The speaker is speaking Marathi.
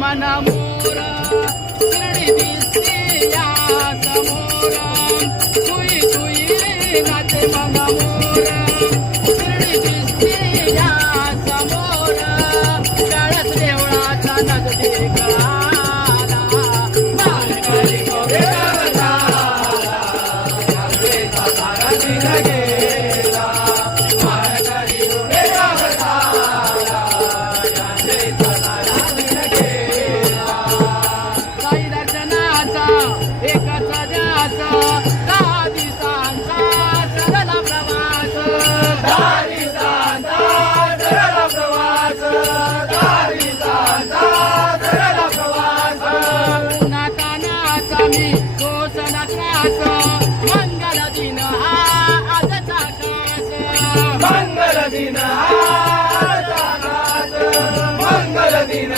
मना मोर शिर्डी दिसते या समोर तुई तुई नाचे मना मोर शिर्डी दिसते या समोर काळच देवळाचा नग देखाला मानकरी गोरे गावला यात्रेचा तारा दिन गेला मानकरी गोरे गावला यात्रेचा तारा दिन गेला साई दर्शनाचा एकाचा ध्यास 10 दिवसांचा सरला प्रवास 10 दिवसांचा सरला प्रवास 10 दिवसांचा सरला प्रवास नाता नाचा मी कोसला त्रास मंगल दिन हा आजचा कास मंगल दिन हा आजचा कास मंगल दिन